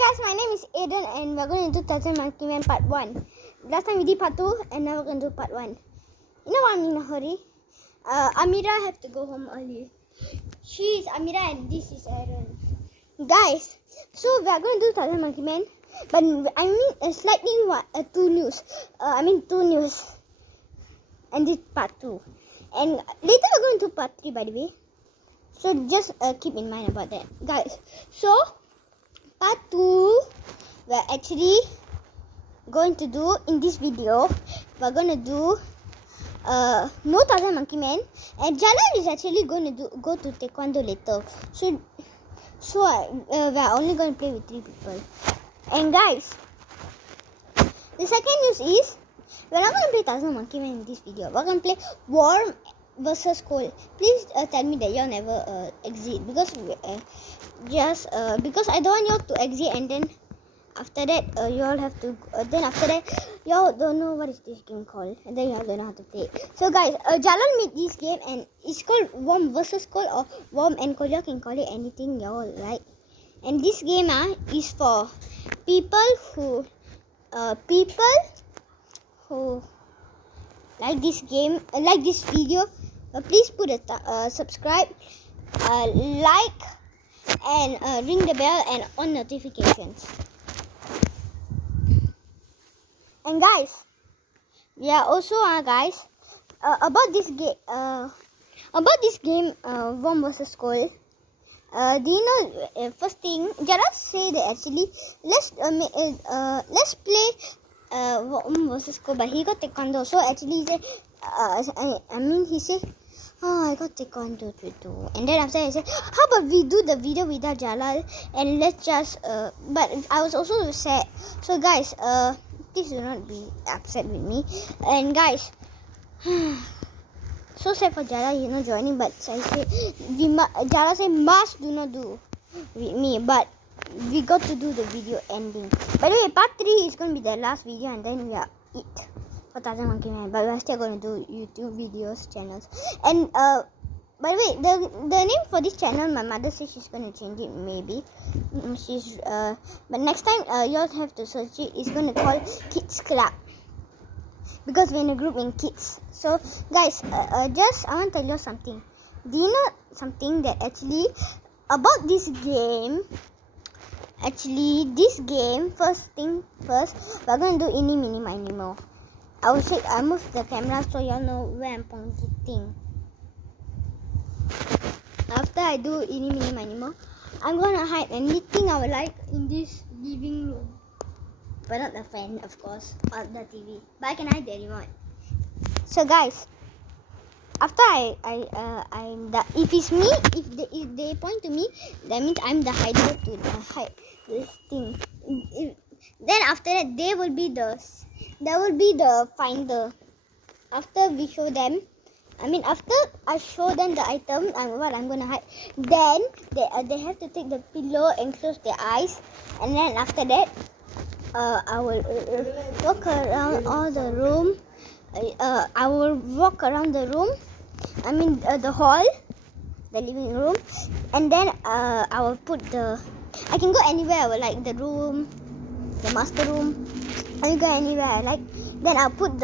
guys, my name is Aiden and we're going to do Tarzan Monkey Man part 1. Last time we did part 2 and now we're going to do part 1. You know why I'm in a hurry? Amira have to go home early. She is Amira and this is Aaron. Guys, so we're going to do Tarzan Monkey Man, but I mean slightly two news. Two news. And this part 2. And later we're going to do part 3 by the way. So just keep in mind about that. Guys, so part 2 we're actually going to do in this video. We're going to do no Tarzan Monkey Man, and Jalal is actually going to go to taekwondo later. So we're only going to play with 3 people. And guys, the second news is we're not going to play Tarzan Monkey Man in this video. We're going to play Warm versus Cold. Please tell me that y'all never exit because because I don't want y'all to exit, and then after that y'all have to then after that y'all don't know what is this game called, and then y'all don't know how to play. So guys, Jalal made this game and it's called Warm versus Cold or Warm and Cold. Y'all can call it anything y'all like. And this game is for people who like this game, like this video. Please put a subscribe, like, and ring the bell and on notifications. And guys, we are also guys about this game, Warm versus Cold. Do you know? First thing, Jared say that actually let's play Warm versus Cold, but he got taekwondo. So actually he said, he said, oh, I got taekwondo too. And then after I said, how about we do the video without Jalal and let's just but I was also sad. So guys, please do not be upset with me. And guys, so sad for Jalal, he's not joining, but I said Jalal said must do not do with me, but we got to do the video ending. By the way, part 3 is going to be the last video, and then we are it for Tarzan Monkey Man, but we're still going to do YouTube videos channels. And by the way, the name for this channel, my mother says she's going to change it maybe. But next time y'all have to search it. It's going to call Kids Club because we're in a group in kids. So guys, just I want to tell you something. Do you know something that actually about this game? Actually, this game, first thing first, we're going to do Eeny, Meeny, Miny, Mo. I move the camera so y'all know where I'm pointing. After I do Eeny, Meeny, Miny, Mo, I'm going to hide anything I would like in this living room. But not the fan, of course, or the TV. But I can hide the remote. So guys, after if it's me, if they point to me, that means I'm the hider to hide this thing. Then after that, there will be the finder. After we show them, after I show them the item, what I'm gonna hide, then they have to take the pillow and close their eyes, and then after that, I will walk around all the room. I will walk around the room. The hall, the living room, and then I will put I can go anywhere I would like, the room, the master room. I can go anywhere I like. Then I'll put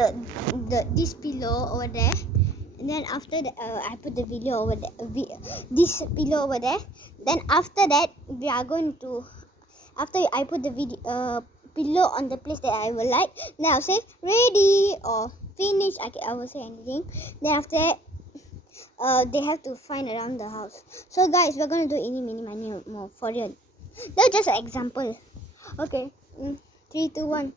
this pillow over there, and then after that I put the pillow over there, this pillow over there. Then after that we are going to, after I put the pillow on the place that I would like, then I'll say ready or finish. I will say anything. Then after that, they have to find around the house. So guys, we're going to do Eeny, Meeny, Miny, Mo for real. That's just an example. Okay, 3, 2, 1.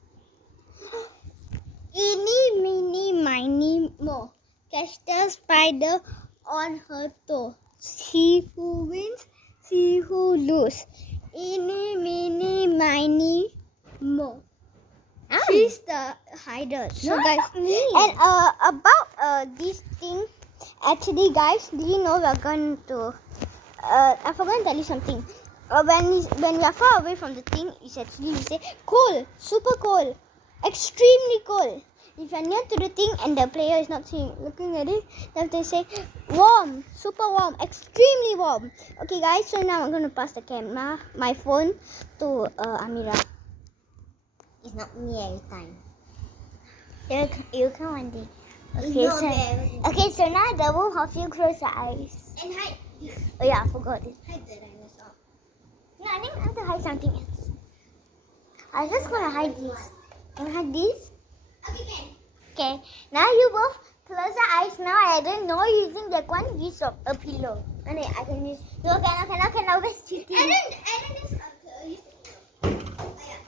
Eeny, Meeny, Miny, Mo. Catch the spider on her toe. See who wins, see who loses. Eeny, Meeny, Miny, Mo. She's the hider. So guys, and about this thing, actually guys, do you know we're going to I forgot to tell you something. When we are far away from the thing, it's actually we say cold, super cold, extremely cold. if you're near to the thing and the player is not looking at it, then they say warm, super warm, extremely warm. Okay, guys. So now I'm gonna pass the camera, my phone, to Amira. It's not me every time. You come one day. Okay, so now the both of you close your eyes. And hide. Oh yeah, I forgot it. Hide the dinosaur. No, I think I have to hide something else. I was just gonna hide this. Can I hide this? Okay, can. Okay, now you both close your eyes now. I don't know using that one use of a pillow. And I can use. No, cannot. That's cheating. Aaron is use the pillow. Oh, yeah.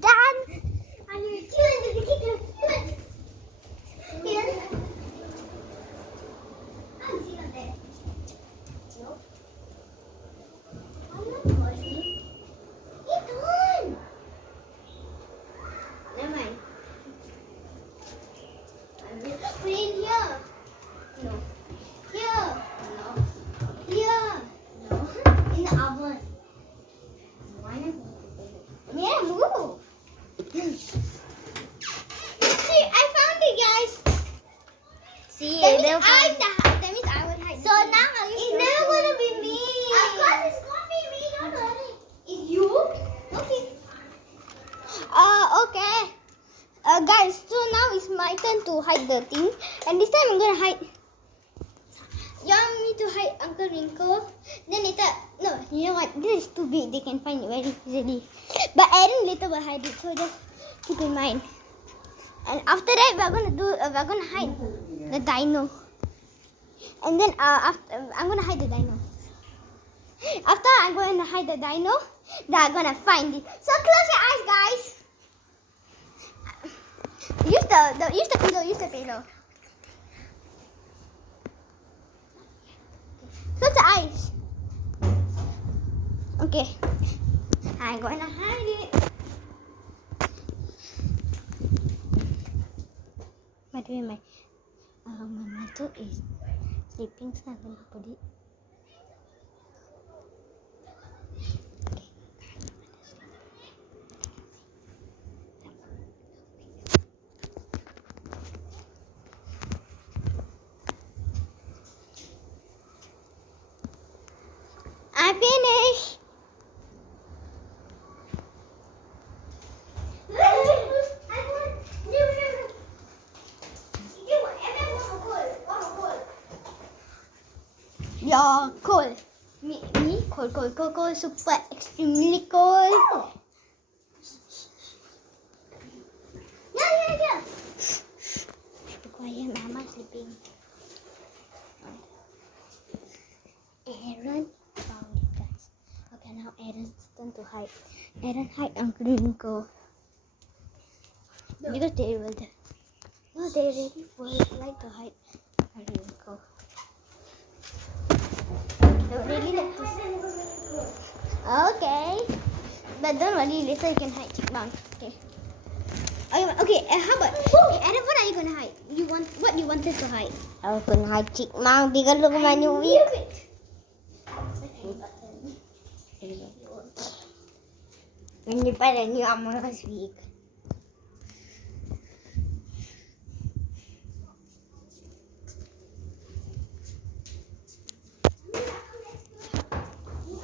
Done. Never mind. Put it in here. No. Here. No. Here. No. In the oven. Why not? Yeah, move. See, I found it, guys. See, That means I will hide. So now It's never gonna be me. Of course, it's gonna be me. Don't worry. It's you. Okay. Okay. Guys, so now it's my turn to hide the thing, and this time I'm gonna hide. You want me to hide Uncle Wrinkle? Then later, no, you know what? This is too big. They can find it very easily. But Aaron later will hide it, so just keep in mind. And after that, we're gonna hide the dino. And then after I'm gonna hide the dino. After I'm going to hide the dino, they're gonna find it. So close your eyes, guys. Use the pillow. Close the eyes. Okay. I'm gonna hide it. By the way, my mother is sleeping, so I'm gonna put it. I finished. Yeah, cold. Me, cold, super, extremely cold. Yeah. Be quiet, Mama sleeping. Aaron found it, guys. Okay, now Aaron's turn to hide. Aaron hide Uncle Wrinkle. Because they will. No, they really would like to hide Uncle Wrinkle. They would really like to. Okay, but don't worry. Later you can hide Chipmunk. Okay. Okay. How about Aaron? What are you gonna hide? What you wanted to hide? I was gonna hide Chipmunk because look at my new wig. When you buy a new Among Us wig.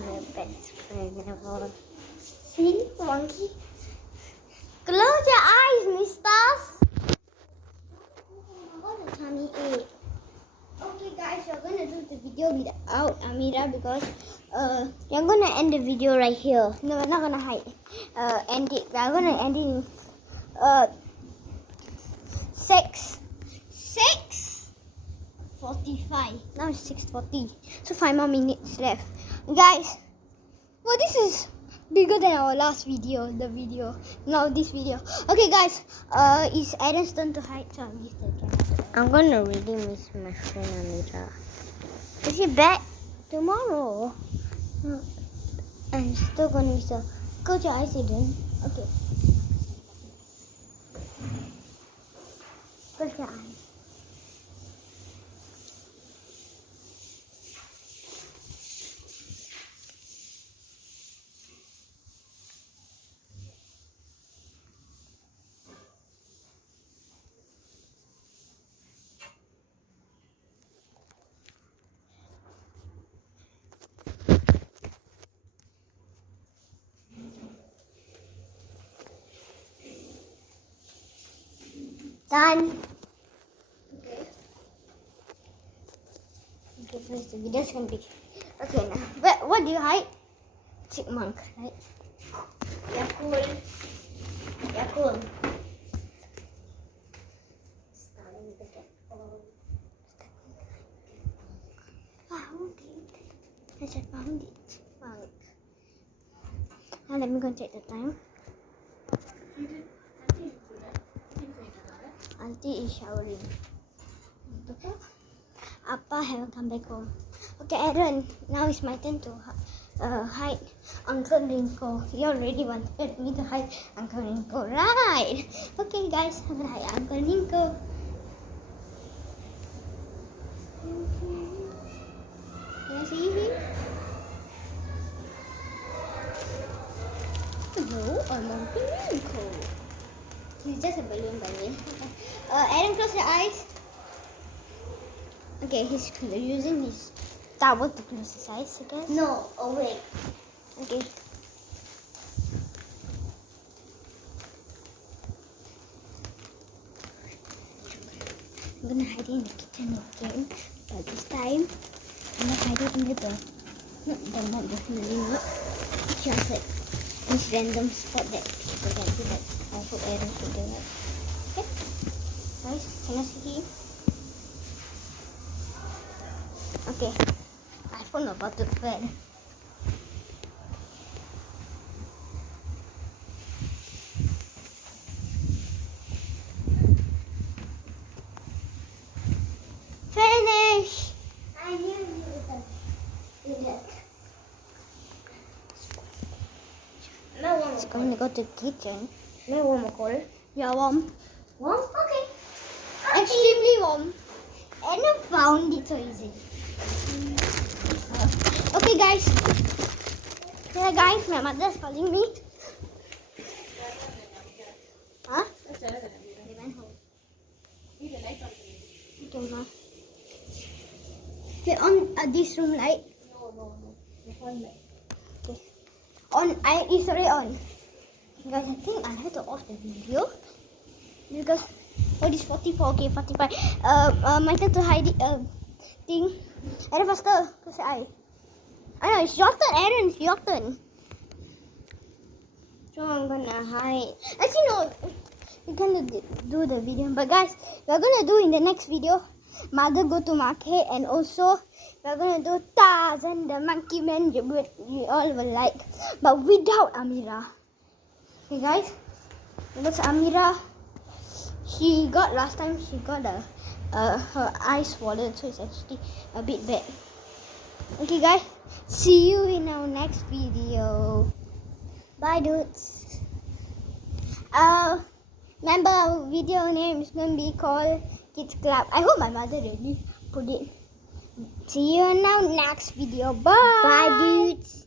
My best friend ever. See, monkey. Close your eyes, misters. What the tummy ate. Okay, guys, we're gonna do the video without Amira because You're gonna end the video right here. no, we're not gonna hide. End it. We're gonna end it in 6:45. Now it's 6:40. So 5 more minutes left, guys. Well, this is bigger than our last video. This video. Okay, guys. It's Aaron's turn to hide. So I'll use the camera. I'm gonna really miss my friend Amira. Is she back tomorrow? I'm still gonna be so. Close your eyes, Eden. Okay. Close your eyes. Done. Okay. Okay, first the video's gonna be. Okay, now. But what do you hide? Chipmunk, right? Yeah, cool. Yeah, cool. Starting to get old. Found it. I said found it. Found it. Now let me go check the time. Auntie is showering. Appa haven't come back home. Okay, Aaron. Now it's my turn to hide Uncle Rinko. You already wanted me to hide Uncle Rinko, right? Okay, guys, I'm gonna hide Uncle Rinko. Can I see him? No, I'm Uncle Rinko. He's just a balloon, by the way. Aaron, close your eyes. Okay, he's using his towel to close his eyes, I guess. No, awake. Okay. I'm gonna hide it in the kitchen again, but this time I'm gonna hide it in the bed. Not definitely not. It's just like this random spot that people can see that I hope Aaron should do it. Okay? Guys, can I see him? Okay. iPhone about to fail. Finish! I knew you would do that. It's going to go to the kitchen. May warm a cold. Yeah, warm. Warm? Okay. Extremely warm. And I found it so easy. Okay, guys. Yeah, guys, my mother's calling me. Huh? They went home. Okay, ma. Okay, on this room light. No. The phone light. Okay. On, it's already on. Guys, I think I have to off the video because it's 44. Okay, 45. My turn to hide it. Thing. Aaron, faster. Close your eye. I know it's your turn, Aaron. It's your turn. So I'm gonna hide. Actually, no. We're gonna do the video, but guys, we're gonna do in the next video. Mother go to market, and also we're gonna do Tarzan the monkey man. You all will like, but without Amira. Okay, guys, because Amira, she got last time. She got her eye swollen, so it's actually a bit bad. Okay, guys, see you in our next video. Bye, dudes. Remember our video name is gonna be called Kids Club. I hope my mother really put it. See you in our next video. Bye. Bye, dudes.